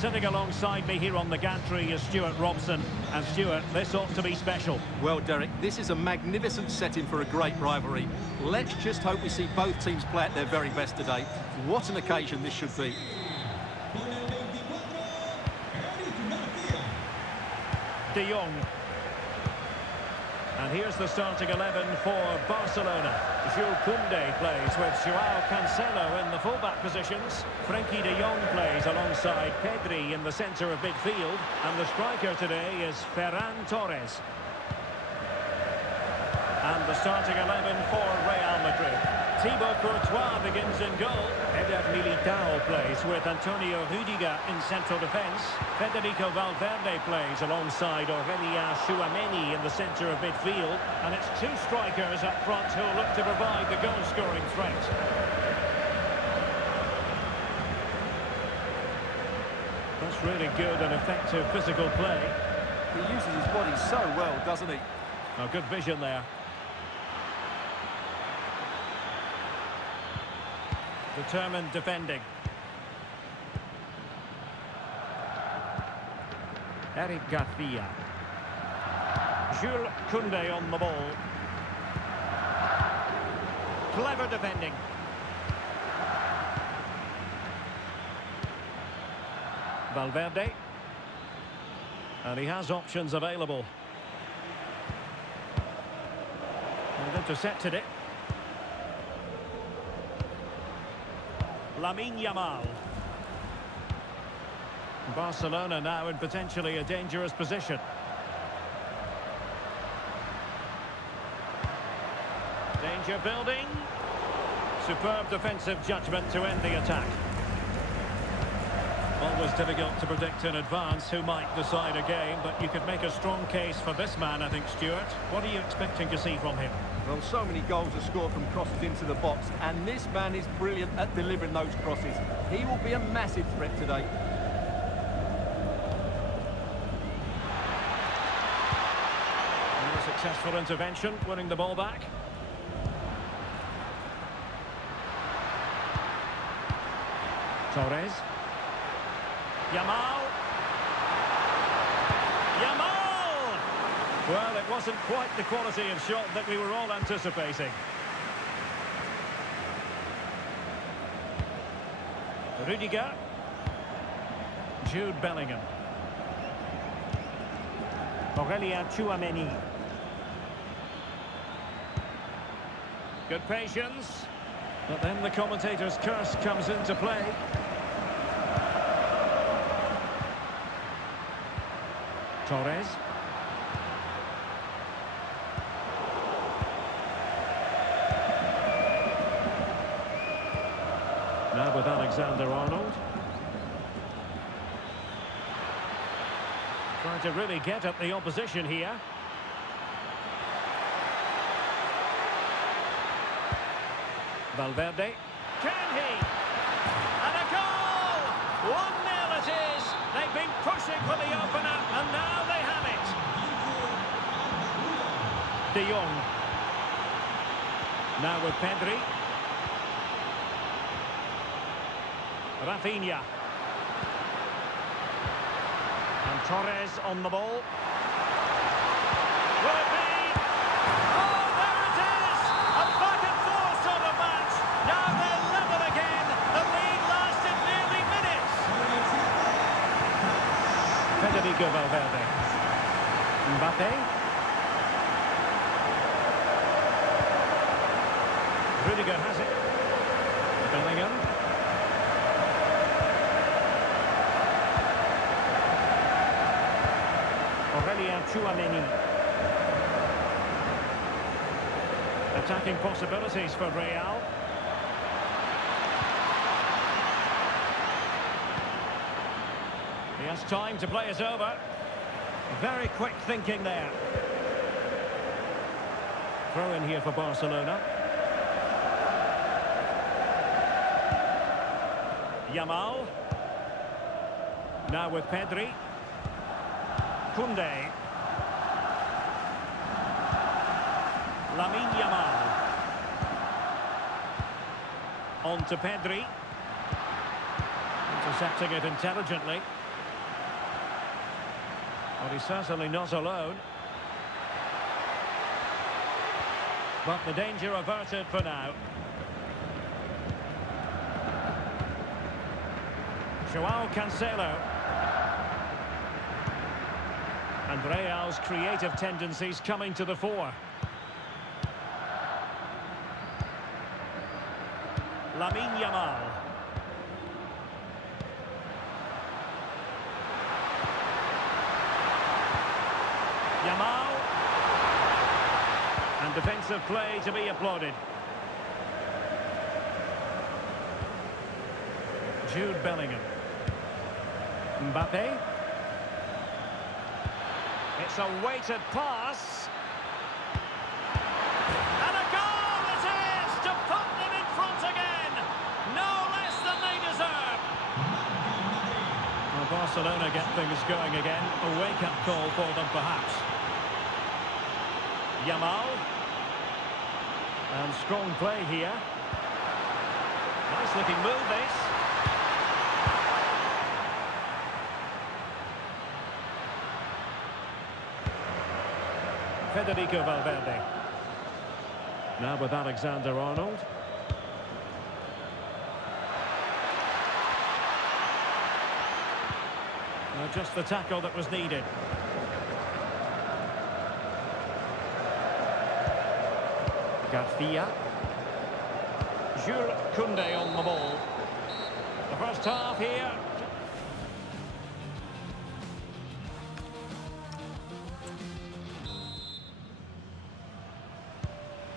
Sitting alongside me here on the gantry is Stuart Robson. And Stuart, this ought to be special. Well, Derek, this is a magnificent setting for a great rivalry. Let's just hope we see both teams play at their very best today. What an occasion this should be. De Jong. And here's the starting 11 for Barcelona. Jules Koundé plays with Joao Cancelo in the fullback positions. Frenkie de Jong plays alongside Pedri in the centre of midfield. And the striker today is Ferran Torres. And the starting 11 for Real Madrid. Thibaut Courtois begins in goal. Eder Militao plays with Antonio Rudiger in central defence. Federico Valverde plays alongside Aurelien Tchouameni in the centre of midfield. And it's two strikers up front who will look to provide the goal-scoring threat. That's really good and effective physical play. He uses his body so well, doesn't he? Oh, good vision there. Determined defending. Eric Garcia. Jules Koundé on the ball. Clever defending. Valverde. And he has options available. And intercepted it. Lamine Yamal. Barcelona now in potentially a dangerous position. Danger building. Superb defensive judgment to end the attack. Always difficult to predict in advance who might decide a game, but you could make a strong case for this man, I think, Stuart. What are you expecting to see from him? Well, so many goals are scored from crosses into the box, and this man is brilliant at delivering those crosses. He will be a massive threat today. And a successful intervention, winning the ball back. Torres. Yamal. Yamal! Well, it wasn't quite the quality of shot that we were all anticipating. Rudiger. Jude Bellingham. Aurelien Tchouameni. Good patience. But then the commentator's curse comes into play. Torres. Now with Alexander-Arnold. Trying to really get at the opposition here. Valverde. Can he? And a goal! 1-0 it is. They've been pushing for the opener, and now they have it. De Jong. Now with Pedri. Rafinha. And Torres on the ball. Will it be? Oh, there it is! A back-and-forth sort of match. Now they're level again. The lead lasted nearly minutes. Federico Valverde. Mbappe. Rudiger has it. Bellingham. Aurelien Tchouameni. Attacking possibilities for Real. He has time to play it over. Very quick thinking there. Throw in here for Barcelona. Yamal. Now with Pedri. Koundé. Lamine Yamal. On to Pedri. Intercepting it intelligently. Well, he's certainly not alone. But the danger averted for now. Joao Cancelo. And Real's creative tendencies coming to the fore. Lamine Yamal. Yamal. And defensive play to be applauded. Jude Bellingham. Mbappe. It's a weighted pass. And a goal it is to put them in front again. No less than they deserve. Well, Barcelona get things going again. A wake-up call for them, perhaps. Yamal. And strong play here. Nice looking move, this. Federico Valverde. Now with Alexander-Arnold. Just the tackle that was needed. Garcia. Jules Koundé on the ball. The first half here.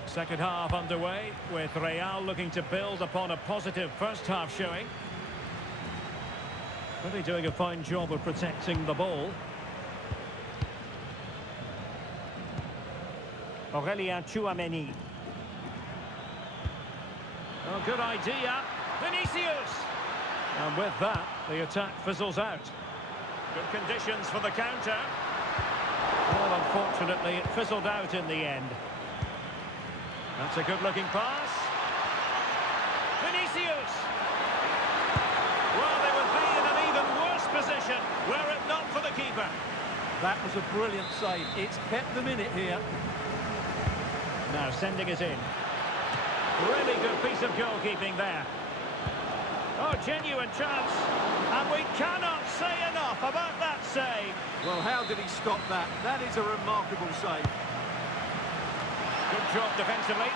Second half underway, with Real looking to build upon a positive first half showing. Really doing a fine job of protecting the ball. Aurélien Tchouameni. Oh, good idea. Vinicius. And with that, the attack fizzles out. Good conditions for the counter. Well, unfortunately, it fizzled out in the end. That's a good-looking pass. Vinicius. Well, they would be in an even worse position were it not for the keeper. That was a brilliant save. It's kept them in it here. Now sending it in. Really good piece of goalkeeping there. Oh, genuine chance. And we cannot say enough about that save. Well, how did he stop that? That is a remarkable save. Good job defensively.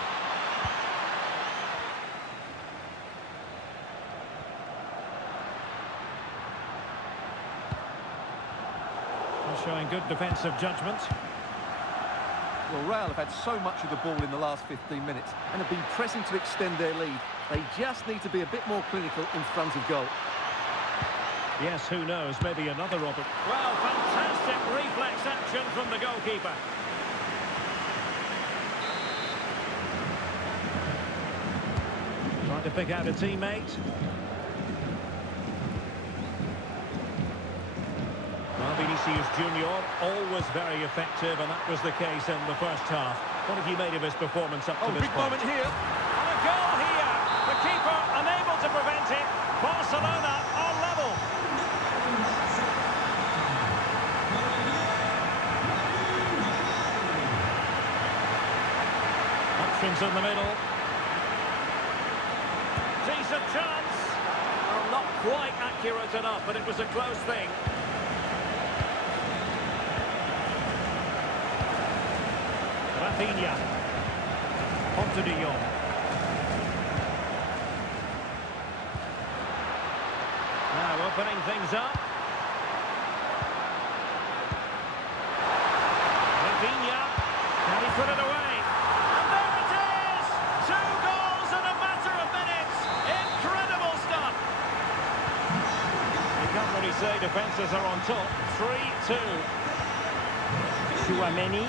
Showing good defensive judgment. Well, Real have had so much of the ball in the last 15 minutes and have been pressing to extend their lead. They just need to be a bit more clinical in front of goal. Yes, who knows, maybe another Robert. Well, fantastic reflex action from the goalkeeper. Trying to pick out a teammate. Well, Vinicius Junior, always very effective, and that was the case in the first half. What have you made of his performance up to this big point? moment here. And a goal here. The keeper unable to prevent it. Barcelona are level. Options in the middle. Decent chance. Well, not quite accurate enough, but it was a close thing. Rafinha. Onto De Jong. Now opening things up. Rafinha. Can he put it away? And there it is! 2 goals in a matter of minutes. Incredible stuff. You can't really say defences are on top. 3-2. Tchouameni.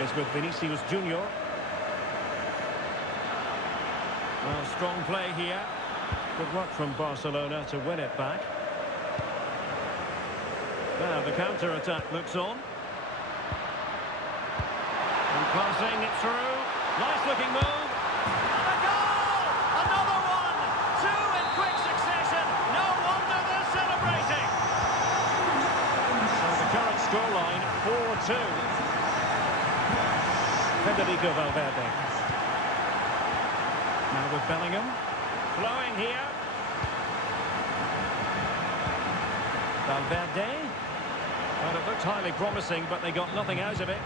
It's with Vinicius Junior. Well, strong play here. Good work from Barcelona to win it back. Now the counter-attack looks on. And passing it through. Nice looking move. And a goal! Another one! 2 in quick succession. Federico Valverde. Now with Bellingham. Flowing here. Valverde. Well, it looked highly promising, but they got nothing out of it.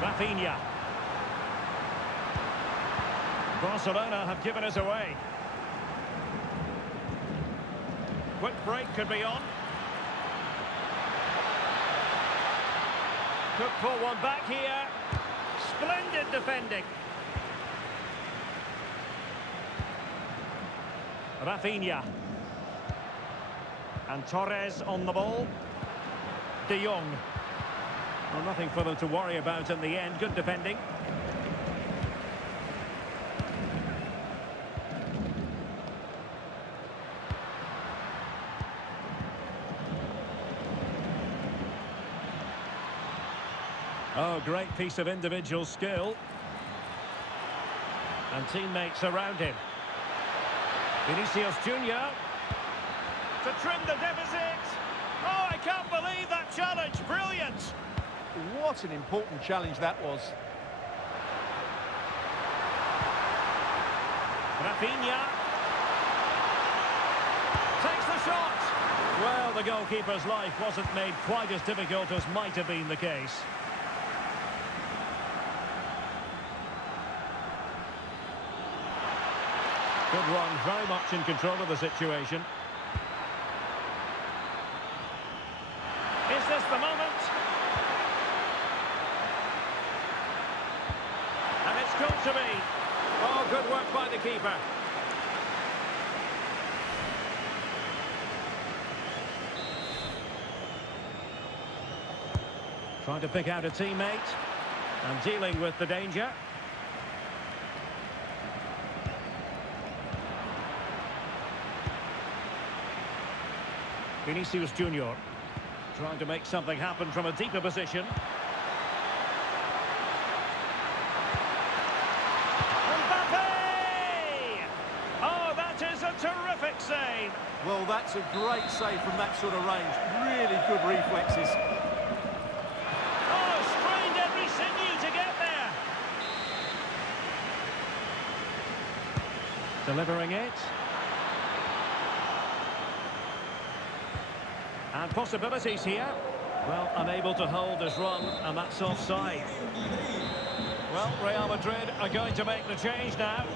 Rafinha. Barcelona have given us away. Quick break could be on. Could pull one back here. Splendid defending. Rafinha. And Torres on the ball. De Jong. Well, nothing for them to worry about in the end. Good defending. Oh, great piece of individual skill. And teammates around him. Vinicius Junior to trim the deficit. Oh, I can't believe that challenge. Brilliant. What an important challenge that was. Rafinha takes the shot. Well, the goalkeeper's life wasn't made quite as difficult as might have been the case. Good run, very much in control of the situation. Is this the moment? And it's got to be. Oh, good work by the keeper. Trying to pick out a teammate and dealing with the danger. Vinicius Junior trying to make something happen from a deeper position. Mbappe! Oh, that is a terrific save. Well, that's a great save from that sort of range. Really good reflexes. Oh, strained every sinew to get there. Delivering it. And possibilities here. Well, unable to hold his run, and that's offside. Well, Real Madrid are going to make the change now.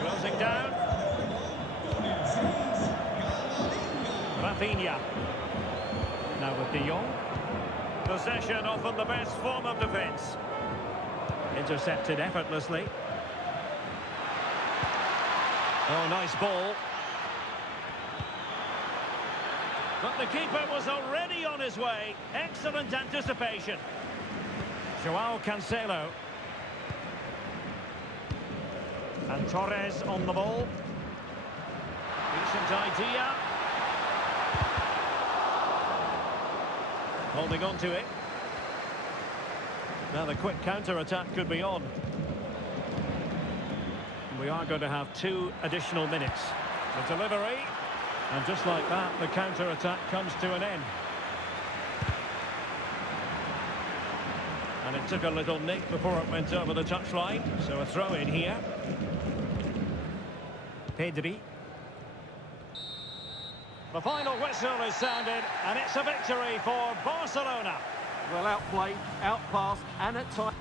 Closing down. Rafinha. Now with De Jong. Possession often the best form of defence. Intercepted effortlessly. Oh, nice ball. But the keeper was already on his way. Excellent anticipation. Joao Cancelo. And Torres on the ball. Decent idea. Holding on to it. Now the quick counter-attack could be on. We are going to have 2 additional minutes. The delivery. And just like that, the counter-attack comes to an end. And it took a little nick before it went over the touchline. So a throw in here. Pedri. The final whistle is sounded, and it's a victory for Barcelona. Well, outplayed, outpassed, and at times...